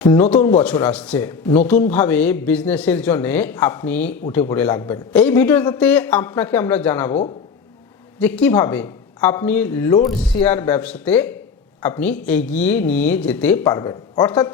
নতুন বছর আসছে, নতুনভাবে বিজনেসের জন্য আপনি উঠে পড়ে লাগবেন। এই ভিডিওটাতে আপনাকে আমরা জানাবো যে কিভাবে আপনি লোড শেয়ার ব্যবসাতে আপনি এগিয়ে নিয়ে যেতে পারবেন। অর্থাৎ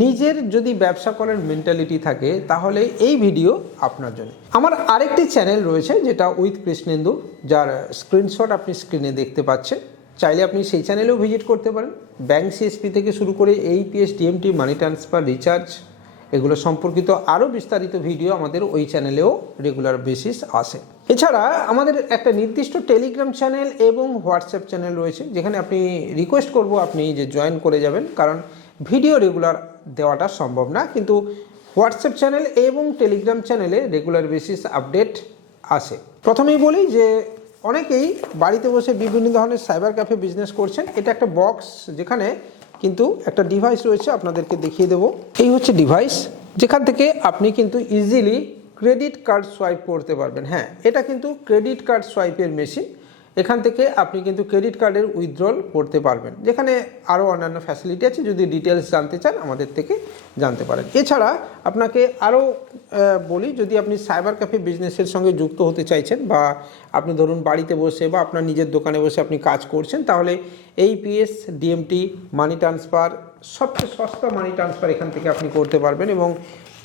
নিজের যদি ব্যবসা করার মেন্টালিটি থাকে তাহলে এই ভিডিও আপনার জন্য। আমার আরেকটি চ্যানেল রয়েছে যেটা উইথ কৃষ্ণেন্দু, যার স্ক্রিনশট আপনি স্ক্রিনে দেখতে পাচ্ছেন। চাইলে আপনি সেই চ্যানেলেও ভিজিট করতে পারেন। ব্যাংক সিএসপি থেকে শুরু করে AEPS, DMT, money transfer, recharge এগুলো সম্পর্কিত আরও বিস্তারিত ভিডিও আমাদের ওই চ্যানেলেও রেগুলার বেসিস আসে। এছাড়া আমাদের একটা নির্দিষ্ট টেলিগ্রাম চ্যানেল এবং হোয়াটসঅ্যাপ চ্যানেল রয়েছে, যেখানে আপনি রিকোয়েস্ট করব আপনি যে জয়েন করে যাবেন, কারণ ভিডিও রেগুলার দেওয়াটা সম্ভব না, কিন্তু হোয়াটসঅ্যাপ চ্যানেল এবং টেলিগ্রাম চ্যানেলে রেগুলার বেসিস আপডেট আসে। প্রথমেই বলি যে অনেকেই বাড়িতে বসে বিভিন্ন ধরনের সাইবার ক্যাফে বিজনেস করছেন। এটা একটা বক্স যেখানে কিন্তু একটা ডিভাইস রয়েছে, আপনাদেরকে দেখিয়ে দেবো। এই হচ্ছে ডিভাইস, যেখান থেকে আপনি কিন্তু ইজিলি ক্রেডিট কার্ড সোয়াইপ করতে পারবেন। হ্যাঁ, এটা কিন্তু ক্রেডিট কার্ড সোয়াইপের মেশিন। এখান থেকে আপনি কিন্তু ক্রেডিট কার্ডের উইথড্রল করতে পারবেন, যেখানে আরও অন্যান্য ফ্যাসিলিটি আছে। যদি ডিটেলস জানতে চান আমাদের থেকে জানতে পারেন। এছাড়া আপনাকে আরও বলি, যদি আপনি সাইবার ক্যাফে বিজনেসের সঙ্গে যুক্ত হতে চাইছেন, বা আপনি ধরুন বাড়িতে বসে বা আপনার নিজের দোকানে বসে আপনি কাজ করছেন, তাহলে এইপিএস, ডিএমটি, মানি ট্রান্সফার, সবচেয়ে সস্তা মানি ট্রান্সফার এখান থেকে আপনি করতে পারবেন, এবং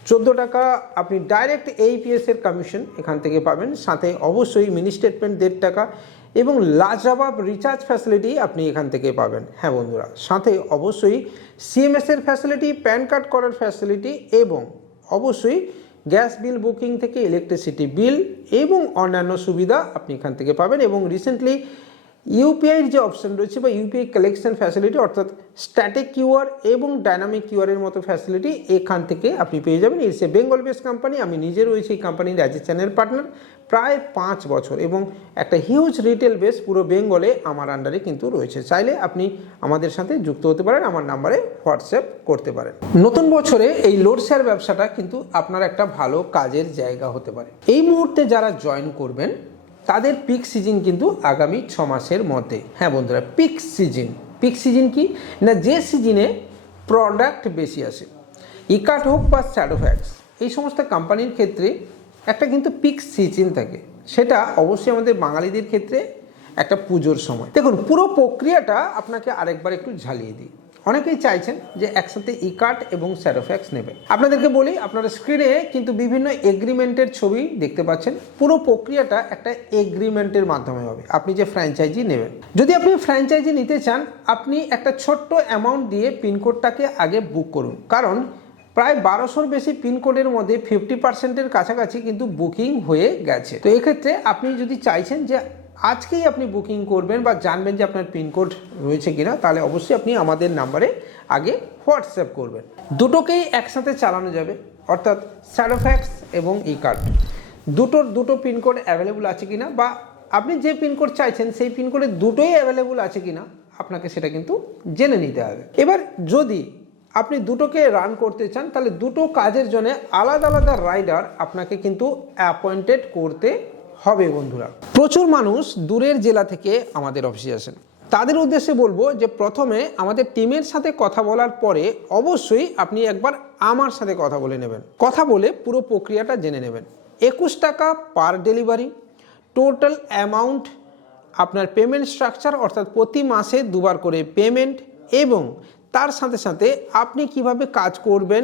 14 টাকা আপনি ডাইরেক্ট এইপিএসের কমিশন এখান থেকে পাবেন। সাথে অবশ্যই মিনি স্টেটমেন্ট 1.5 টাকা এবং লাজবাব রিচার্জ ফ্যাসিলিটি আপনি এখান থেকে পাবেন। হ্যাঁ বন্ধুরা, সাথে অবশ্যই সিএমএসের ফ্যাসিলিটি, প্যান কার্ড করার ফ্যাসিলিটি, এবং অবশ্যই গ্যাস বিল বুকিং থেকে ইলেকট্রিসিটি বিল এবং অন্যান্য সুবিধা আপনি এখান থেকে পাবেন। এবং রিসেন্টলি ইউপিআইয়ের যে অপশন রয়েছে বা ইউপিআই কালেকশন ফ্যাসিলিটি, অর্থাৎ স্ট্যাটিক কিউআর এবং ডাইনামিক কিউআরের মতো ফ্যাসিলিটি এখান থেকে আপনি পেয়ে যাবেন। It's a Bengal base company. আমি নিজে রয়েছি এই কোম্পানির অ্যাজ এ চ্যানেল পার্টনার প্রায় 5 বছর, এবং একটা হিউজ রিটেল বেস পুরো বেঙ্গলে আমার আন্ডারে কিন্তু রয়েছে। চাইলে আপনি আমাদের সাথে যুক্ত হতে পারেন, আমার নাম্বারে হোয়াটসঅ্যাপ করতে পারেন। নতুন বছরে এই লোড শেয়ার ব্যবসাটা কিন্তু আপনার একটা ভালো কাজের জায়গা হতে পারে। এই মুহূর্তে যারা জয়েন করবেন তাদের পিক সিজন কিন্তু আগামী 6 মাসের মধ্যে। হ্যাঁ বন্ধুরা, পিক সিজন কি না, যে সিজনে প্রোডাক্ট বেশি আসে, ইকার্ট হোক বা শ্যাডোফ্যাক্স, এই সমস্ত কোম্পানির ক্ষেত্রে একটা কিন্তু পিক সিজন থাকে। সেটা অবশ্যই আমাদের বাঙালিদের ক্ষেত্রে একটা পুজোর সময়। দেখুন, পুরো প্রক্রিয়াটা আপনাকে আরেকবার একটু ঝালিয়ে দিই। অনেকেই চাইছেন যে একসাথে ইকার্ট এবং শ্যাডোফ্যাক্স নেবেন। আপনাদেরকে বলি, আপনারা স্ক্রিনে কিন্তু বিভিন্ন এগ্রিমেন্টের ছবি দেখতে পাচ্ছেন। পুরো প্রক্রিয়াটা একটা এগ্রিমেন্টের মাধ্যমে হবে। আপনি যে ফ্র্যাঞ্চাইজি নেবেন, যদি আপনি ফ্র্যাঞ্চাইজি নিতে চান, আপনি একটা ছোট্ট অ্যামাউন্ট দিয়ে পিনকোডটাকে আগে বুক করুন, কারণ প্রায় 1200-র বেশি পিনকোডের মধ্যে 50%-এর কাছাকাছি কিন্তু বুকিং হয়ে গেছে। তো এক্ষেত্রে আপনি যদি চাইছেন যে আজকেই আপনি বুকিং করবেন বা জানবেন যে আপনার পিনকোড রয়েছে কিনা, তাহলে অবশ্যই আপনি আমাদের নাম্বারে আগে হোয়াটসঅ্যাপ করবেন। দুটোকেই একসাথে চালানো যাবে, অর্থাৎ শ্যাডোফ্যাক্স এবং ইকার্ট দুটো পিনকোড অ্যাভেলেবল আছে কিনা, বা আপনি যে পিনকোড চাইছেন সেই পিনকোডে দুটোই অ্যাভেলেবল আছে কিনা আপনাকে সেটা কিন্তু জেনে নিতে হবে। এবার যদি আপনি দুটোকে রান করতে চান, তাহলে দুটো কাজের জন্য আলাদা আলাদা রাইডার আপনাকে কিন্তু অ্যাপয়েন্টেড করতে হবে। বন্ধুরা, প্রচুর মানুষ দূরের জেলা থেকে আমাদের অফিসে আসেন। তাদের উদ্দেশ্যে বলবো যে প্রথমে আমাদের টিমের সাথে কথা বলার পরে অবশ্যই আপনি একবার আমার সাথে কথা বলে নেবেন। কথা বলে পুরো প্রক্রিয়াটা জেনে নেবেন। 21 টাকা পার ডেলিভারি, টোটাল অ্যামাউন্ট, আপনার পেমেন্ট স্ট্রাকচার, অর্থাৎ প্রতি মাসে 2 বার করে পেমেন্ট, এবং তার সাথে সাথে আপনি কিভাবে কাজ করবেন,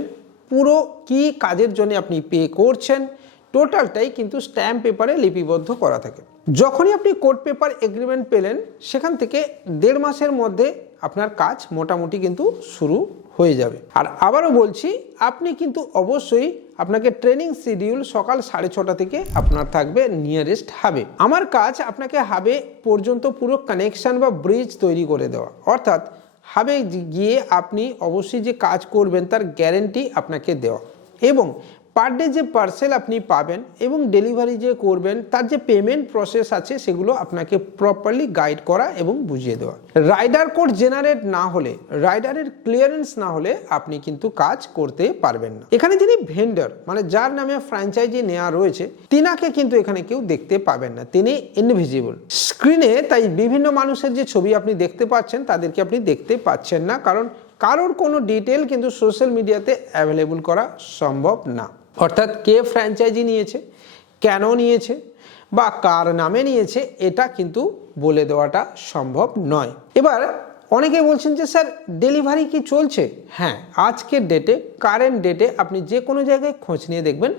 পুরো কি কাজের জন্য আপনি পে করছেন, টোটালটাই কিন্তু স্ট্যাম্প পেপারে লিপিবদ্ধ করা থাকে। যখনই আপনি কোড পেপার এগ্রিমেন্ট পেলেন, সেখান থেকে 1.5 মাসের মধ্যে আপনার কাজ মোটামুটি কিন্তু শুরু হয়ে যাবে। আর আবারও বলছি, আপনি কিন্তু অবশ্যই আপনাকে ট্রেনিং শিডিউল সকাল 6:30 থেকে আপনার থাকবে নিয়ারেস্ট হাবে। আমার কাজ আপনাকে হাবে পর্যন্ত পুরো কানেকশন বা ব্রিজ তৈরি করে দেওয়া, অর্থাৎ হাবে গিয়ে আপনি অবশ্যই যে কাজ করবেন তার গ্যারেন্টি আপনাকে দেওয়া, এবং পার ডে যে পার্সেল আপনি পাবেন এবং ডেলিভারি যে করবেন তার যে পেমেন্ট প্রসেস আছে সেগুলো আপনাকে প্রপারলি গাইড করা এবং বুঝিয়ে দেওয়া। রাইডার কোড জেনারেট না হলে, রাইডারের ক্লিয়ারেন্স না হলে আপনি কিন্তু কাজ করতে পারবেন না। এখানে যিনি ভেন্ডর, মানে যার নামে ফ্র্যাঞ্চাইজি নেওয়া রয়েছে, তিনাকে কিন্তু এখানে কেউ দেখতে পাবেন না, তিনি ইনভিজিবল স্ক্রিনে। তাই বিভিন্ন মানুষের যে ছবি আপনি দেখতে পাচ্ছেন তাদেরকে আপনি দেখতে পাচ্ছেন না, কারণ কারোর কোনো ডিটেল কিন্তু সোশ্যাল মিডিয়াতে অ্যাভেলেবল করা সম্ভব না। অর্থাৎ কে ফ্র্যাঞ্চাইজি নিয়েছে, কেন নিয়েছে বা কার নামে নিয়েছে এটা কিন্তু বলে দেওয়াটা সম্ভব নয়। এবার অনেকে বলছেন যে স্যার ডেলিভারি কি চলছে? হ্যাঁ, আজকের ডেটে, কারেন্ট ডেটে আপনি যে কোনো জায়গায় খোঁজ নিয়ে দেখবেন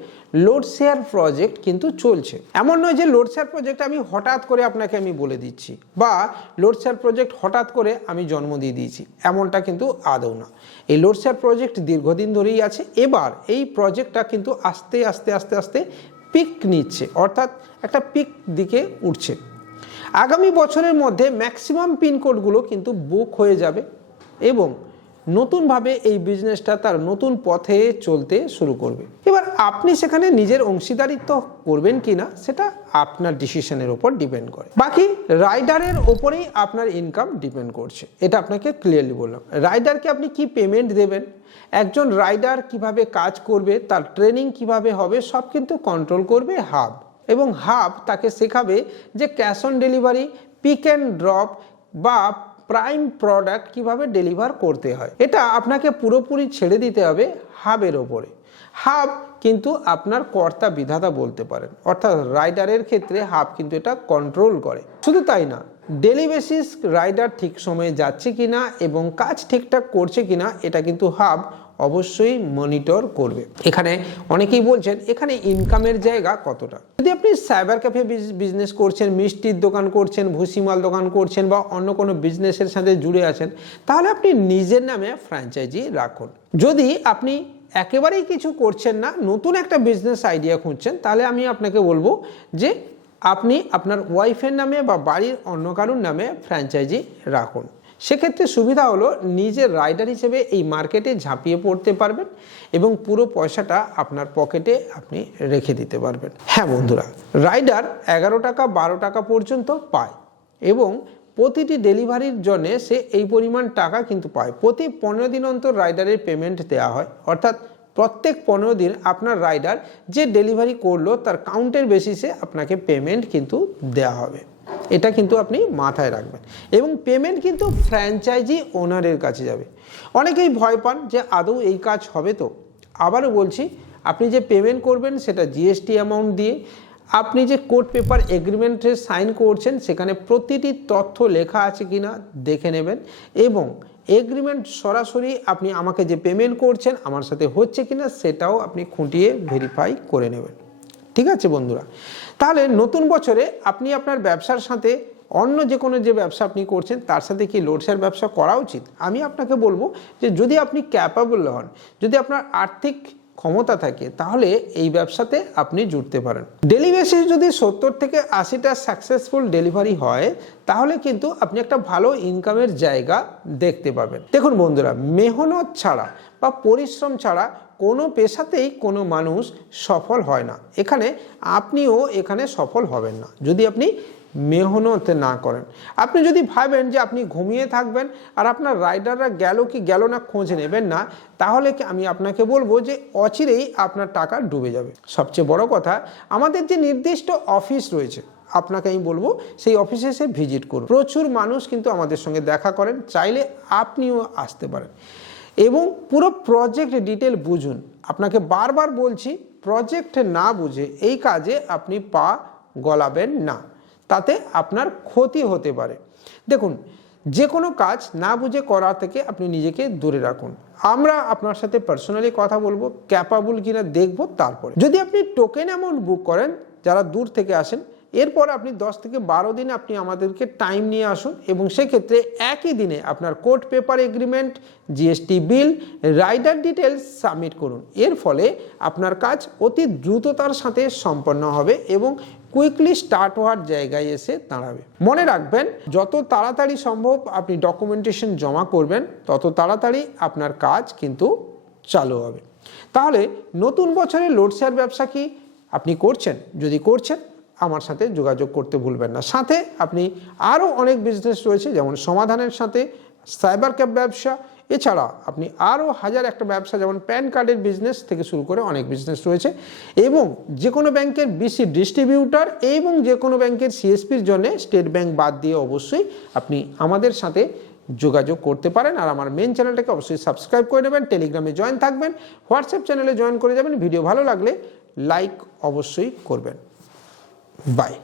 লোড শেয়ার প্রজেক্ট কিন্তু চলছে। এমন নয় যে লোড শেয়ার প্রজেক্ট আমি হঠাৎ করে আপনাকে আমি বলে দিচ্ছি বা লোড শেয়ার প্রজেক্ট হঠাৎ করে আমি জন্ম দিয়ে দিয়েছি, এমনটা কিন্তু আদৌ না। এই লোড শেয়ার প্রজেক্ট দীর্ঘদিন ধরেই আছে। এবার এই প্রজেক্টটা কিন্তু আস্তে আস্তে আস্তে আস্তে পিক নিচ্ছে, অর্থাৎ একটা পিক দিকে উঠছে। আগামী বছরের মধ্যে ম্যাক্সিমাম পিনকোডগুলো কিন্তু বুক হয়ে যাবে এবং নতুনভাবে এই বিজনেসটা তার নতুন পথে চলতে শুরু করবে। এবার আপনি সেখানে নিজের অংশীদারিত্ব করবেন কি না সেটা আপনার ডিসিশনের উপর ডিপেন্ড করে। বাকি রাইডারের ওপরেই আপনার ইনকাম ডিপেন্ড করছে, এটা আপনাকে ক্লিয়ারলি বললাম। রাইডারকে আপনি কি পেমেন্ট দেবেন, একজন রাইডার কিভাবে কাজ করবে, তার ট্রেনিং কিভাবে হবে, সব কিন্তু কন্ট্রোল করবে হাব। এবং হাব তাকে শেখাবে যে cash on delivery, pick and drop বা প্রাইম প্রোডাক্ট কিভাবে ডেলিভার করতে হয়। এটা আপনাকে পুরোপুরি ছেড়ে দিতে হবে হাবের ওপরে। হাব কিন্তু আপনার কর্তা বিধাতা বলতে পারেন, অর্থাৎ রাইডারের ক্ষেত্রে হাব কিন্তু এটা কন্ট্রোল করে। শুধু তাই না, ডেলি বেসিস রাইডার ঠিক সময়ে যাচ্ছে কিনা এবং কাজ ঠিকঠাক করছে কিনা এটা কিন্তু হাব অবশ্যই মনিটর করবে। এখানে অনেকেই বলছেন এখানে ইনকামের জায়গা কতটা। যদি আপনি সাইবার ক্যাফে বিজনেস করছেন, মিষ্টির দোকান করছেন, ভুসিমাল দোকান করছেন বা অন্য কোনো বিজনেসের সাথে জুড়ে আছেন, তাহলে আপনি নিজের নামে ফ্র্যাঞ্চাইজি রাখুন। যদি আপনি একেবারেই কিছু করছেন না, নতুন একটা বিজনেস আইডিয়া খুঁজছেন, তাহলে আমি আপনাকে বলবো যে আপনি আপনার ওয়াইফের নামে বা বাড়ির অন্য কারোর নামে ফ্র্যাঞ্চাইজি রাখুন। সেক্ষেত্রে সুবিধা হলো নিজের রাইডার হিসেবে এই মার্কেটে ঝাঁপিয়ে পড়তে পারবেন এবং পুরো পয়সাটা আপনার পকেটে আপনি রেখে দিতে পারবেন। হ্যাঁ বন্ধুরা, রাইডার 11 টাকা 12 টাকা পর্যন্ত পায় এবং প্রতিটি ডেলিভারির জন্যে সে এই পরিমাণ টাকা কিন্তু পায়। প্রতি 15 দিন অন্তর রাইডারের পেমেন্ট দেওয়া হয়, অর্থাৎ প্রত্যেক 15 দিন আপনার রাইডার যে ডেলিভারি করলো তার কাউন্টের বেসিসে আপনাকে পেমেন্ট কিন্তু দেওয়া হবে। এটা কিন্তু আপনি মাথায় রাখবেন এবং পেমেন্ট কিন্তু ফ্র্যাঞ্চাইজি ওনারের কাছে যাবে। অনেকেই ভয় পান যে আদৌ এই কাজ হবে তো। আবারও বলছি, আপনি যে পেমেন্ট করবেন সেটা জিএসটি অ্যামাউন্ট দিয়ে। আপনি যে কোর্ট পেপার এগ্রিমেন্টে সাইন করছেন সেখানে প্রতিটি তথ্য লেখা আছে কিনা দেখে নেবেন এবং এগ্রিমেন্ট সরাসরি আপনি আমাকে যে পেমেন্ট করছেন আমার সাথে হচ্ছে কিনা সেটাও আপনি খুঁটিয়ে ভেরিফাই করে নেবেন। ঠিক আছে বন্ধুরা, তাহলে নতুন বছরে আপনি আপনার ব্যবসার সাথে অন্য যে কোনো যে ব্যবসা আপনি করছেন তার সাথে কি লোড শেয়ার ব্যবসা করা উচিত? আমি আপনাকে বলবো যে যদি আপনি ক্যাপাবল হন, যদি আপনার আর্থিক ক্ষমতা থাকে, তাহলে এই ব্যবসাতে আপনি জুড়তে পারেন। ডেলি বেসিস যদি 70 থেকে 80টা সাকসেসফুল ডেলিভারি হয় তাহলে কিন্তু আপনি একটা ভালো ইনকামের জায়গা দেখতে পাবেন। দেখুন বন্ধুরা, মেহনত ছাড়া বা পরিশ্রম ছাড়া কোনো পেশাতেই কোনো মানুষ সফল হয় না। এখানে আপনিও এখানে সফল হবেন না যদি আপনি মেহনত না করেন। আপনি যদি ভাবেন যে আপনি ঘুমিয়ে থাকবেন আর আপনার রাইডাররা গেল কি গেল না খোঁজ নেবেন না, তাহলে আমি আপনাকে বলবো যে অচিরেই আপনার টাকা ডুবে যাবে। সবচেয়ে বড় কথা, আমাদের যে নির্দিষ্ট অফিস রয়েছে আপনাকে আমি বলবো সেই অফিসে এসে ভিজিট করুন। প্রচুর মানুষ কিন্তু আমাদের সঙ্গে দেখা করেন, চাইলে আপনিও আসতে পারেন এবং পুরো প্রজেক্ট ডিটেল বুঝুন। আপনাকে বারবার বলছি, প্রজেক্ট না বুঝে এই কাজে আপনি পা গলাবেন না, তাতে আপনার ক্ষতি হতে পারে। দেখুন, যে কোনো কাজ না বুঝে করা থেকে আপনি নিজেকে দূরে রাখুন। আমরা আপনার সাথে পার্সোনালি কথা বলবো, ক্যাপাবল কিনা দেখবো। তারপরে যদি আপনি টোকেন অ্যামাউন্ট বুক করেন, যারা দূর থেকে আসেন, এরপর আপনি 10 থেকে 12 দিন আপনি আমাদেরকে টাইম নিয়ে আসুন এবং সেক্ষেত্রে একই দিনে আপনার court paper agreement, GST bill, rider details submit করুন। এর ফলে আপনার কাজ অতি দ্রুততার সাথে সম্পন্ন হবে এবং কুইকলি স্টার্ট হওয়ার জায়গায় এসে দাঁড়াবে। মনে রাখবেন, যত তাড়াতাড়ি সম্ভব আপনি ডকুমেন্টেশন জমা করবেন তত তাড়াতাড়ি আপনার কাজ কিন্তু চালু হবে। তাহলে নতুন বছরে লোড শেয়ার ব্যবসা কি আপনি করছেন? যদি করছেন, আমার সাথে যোগাযোগ করতে ভুলবেন না। সাথে আপনি আরও অনেক বিজনেস রয়েছে, যেমন সমাধানের সাথে সাইবার ক্যাফ ব্যবসা, এছাড়া আপনি আরও হাজার একটা ব্যবসা যেমন প্যান কার্ডের বিজনেস থেকে শুরু করে অনেক বিজনেস রয়েছে এবং যে কোনো ব্যাংকের বিসি ডিস্ট্রিবিউটার এবং যে কোনো ব্যাংকের সিএসপির জন্য স্টেট ব্যাংক বাদ দিয়ে অবশ্যই আপনি আমাদের সাথে যোগাযোগ করতে পারেন। আর আমার মেন চ্যানেলটাকে অবশ্যই সাবস্ক্রাইব করে নেবেন, টেলিগ্রামে জয়েন থাকবেন, হোয়াটসঅ্যাপ চ্যানেলে জয়েন করে যাবেন। ভিডিও ভালো লাগলে লাইক অবশ্যই করবেন। বাই।